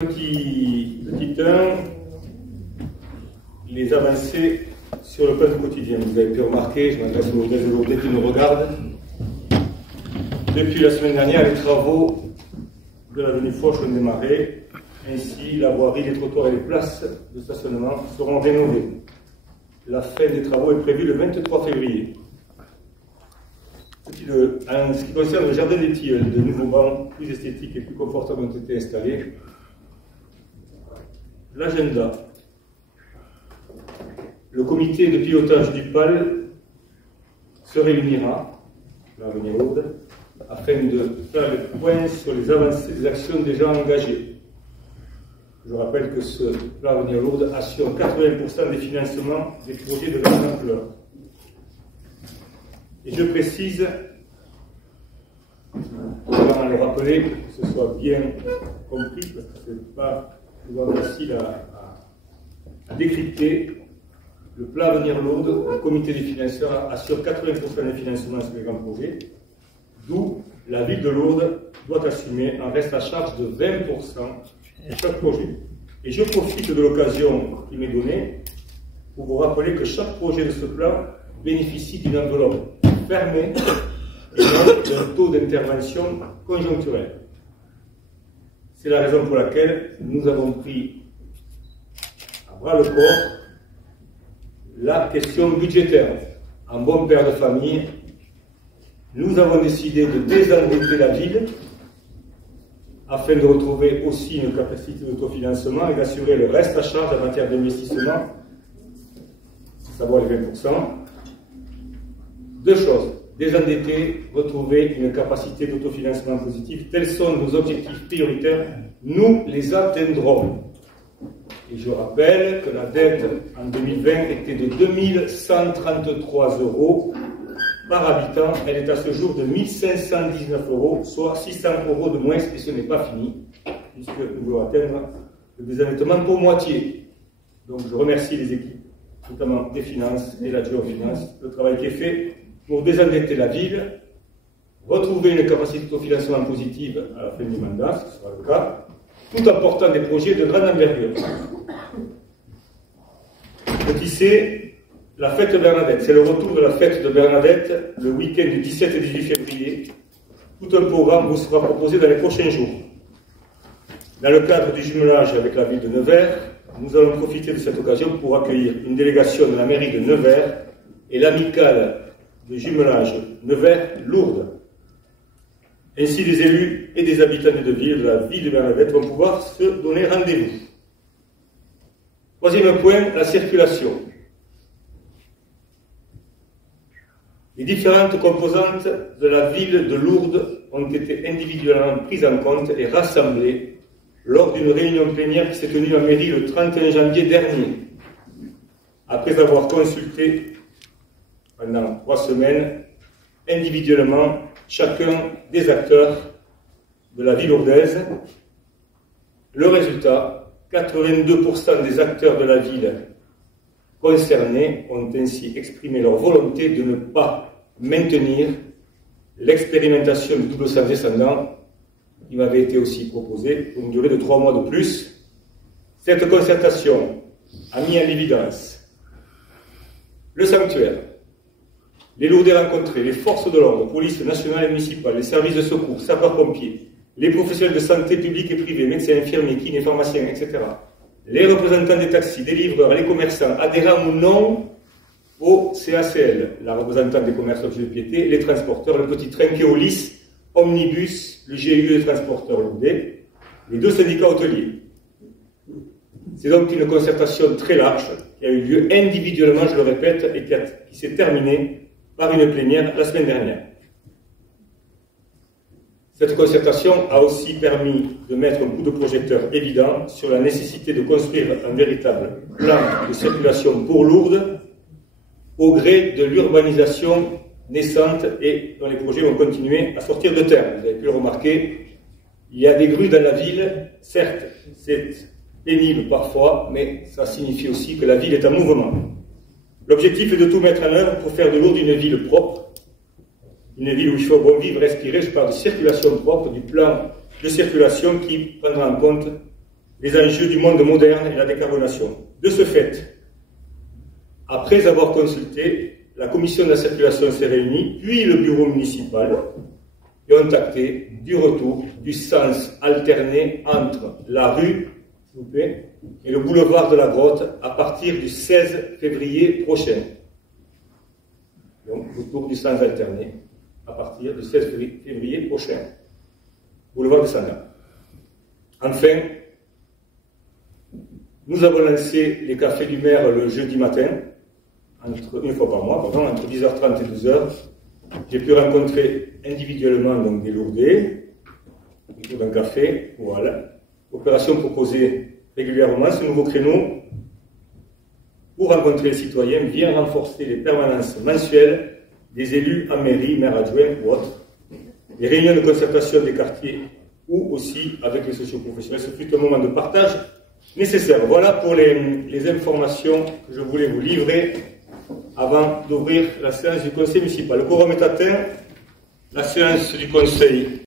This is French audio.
Petit 1, les avancées sur le plan du quotidien. Vous avez pu remarquer, je m'adresse aux aujourd'hui qui nous regardent. Depuis la semaine dernière, les travaux de l'avenue Foch ont démarré. Ainsi, la voirie, les trottoirs et les places de stationnement seront rénovées. La fin des travaux est prévue le 23 février. En ce qui concerne le jardin des Tilleuls, de nouveaux bancs plus esthétiques et plus confortables ont été installés. L'agenda. Le comité de pilotage du PAL se réunira, l'avenir Lourdes, afin de faire le point sur les avancées des actions déjà engagées. Je rappelle que ce plan Avenir Lourdes assure 80% des financements des projets de grande ampleur. Et je précise, avant de le rappeler, que ce soit bien compris, parce que ce n'est pas souvent facile à décrypter, le plan Avenir Lourdes, le comité des financeurs assure 80% des financements sur les grands projets, d'où la ville de Lourdes doit assumer un reste à charge de 20% de chaque projet. Et je profite de l'occasion qui m'est donnée pour vous rappeler que chaque projet de ce plan bénéficie d'une enveloppe fermée et non d'un taux d'intervention conjoncturel. C'est la raison pour laquelle nous avons pris à bras le corps la question budgétaire. En bon père de famille, nous avons décidé de désendetter la ville afin de retrouver aussi une capacité d'autofinancement et d'assurer le reste à charge en matière d'investissement, à savoir les 20%. Deux choses. Désendetter, retrouver une capacité d'autofinancement positive. Tels sont nos objectifs prioritaires. Nous les atteindrons. Et je rappelle que la dette en 2020 était de 2133 € par habitant. Elle est à ce jour de 1519 €, soit 600 € de moins, et ce n'est pas fini, puisque nous voulons atteindre le désendettement pour moitié. Donc je remercie les équipes, notamment des finances et l'adjoint aux finances, le travail qui est fait pour désendetter la ville, retrouver une capacité d'autofinancement positive à la fin du mandat, ce sera le cas, tout en portant des projets de grande envergure. Petit C, la fête de Bernadette. C'est le retour de la fête de Bernadette le week-end du 17 et 18 février. Tout un programme vous sera proposé dans les prochains jours. Dans le cadre du jumelage avec la ville de Nevers, nous allons profiter de cette occasion pour accueillir une délégation de la mairie de Nevers et l'amicale de jumelage Nevers-Lourdes. Ainsi, des élus et des habitants de ville de la ville de Bernadette vont pouvoir se donner rendez-vous. Troisième point, la circulation. Les différentes composantes de la ville de Lourdes ont été individuellement prises en compte et rassemblées lors d'une réunion plénière qui s'est tenue en mairie le 31 janvier dernier, après avoir consulté pendant 3 semaines individuellement chacun des acteurs de la ville lourdaise. Le résultat, 82% des acteurs de la ville concernés ont ainsi exprimé leur volonté de ne pas maintenir l'expérimentation du double sens descendant qui m'avait été aussi proposée pour une durée de 3 mois de plus. Cette concertation a mis en évidence le sanctuaire, les Lourdais rencontrés, les forces de l'ordre, police nationale et municipale, les services de secours, sapeurs-pompiers, les professionnels de santé publics et privés, médecins, infirmiers, kinés, pharmaciens, etc., les représentants des taxis, des livreurs, les commerçants, adhérents ou non au CACL, la représentante des commerces objets de piété, les transporteurs, le petit train Keolis, Omnibus, le GIE des transporteurs lourdais, les 2 syndicats hôteliers. C'est donc une concertation très large qui a eu lieu individuellement, je le répète, et qui s'est terminée par une plénière la semaine dernière. Cette concertation a aussi permis de mettre un coup de projecteur évident sur la nécessité de construire un véritable plan de circulation pour Lourdes au gré de l'urbanisation naissante et dont les projets vont continuer à sortir de terre. Vous avez pu le remarquer, il y a des grues dans la ville, certes, c'est pénible parfois, mais ça signifie aussi que la ville est en mouvement. L'objectif est de tout mettre en œuvre pour faire de Lourdes une ville propre, une ville où il faut bon vivre, respirer. Je parle de circulation propre, du plan de circulation qui prendra en compte les enjeux du monde moderne et la décarbonation. De ce fait, après avoir consulté, la commission de la circulation s'est réunie, puis le bureau municipal, et ont acté du retour du sens alterné entre la rue, s'il vous plaît, et le boulevard de la Grotte à partir du 16 février prochain. Donc, retour du sens alterné à partir du 16 février prochain. Boulevard de Sangal. Enfin, nous avons lancé les cafés du maire le jeudi matin, une fois par mois, pardon, entre 10h30 et 12h. J'ai pu rencontrer individuellement donc, des Lourdais, autour d'un café, voilà. Opération proposée régulièrement, ce nouveau créneau, pour rencontrer les citoyens, vient renforcer les permanences mensuelles des élus en mairie, maire adjoint ou autres, les réunions de concertation des quartiers ou aussi avec les socioprofessionnels. Ce fut un moment de partage nécessaire. Voilà pour les informations que je voulais vous livrer avant d'ouvrir la séance du conseil municipal. Le quorum est atteint. La séance du conseil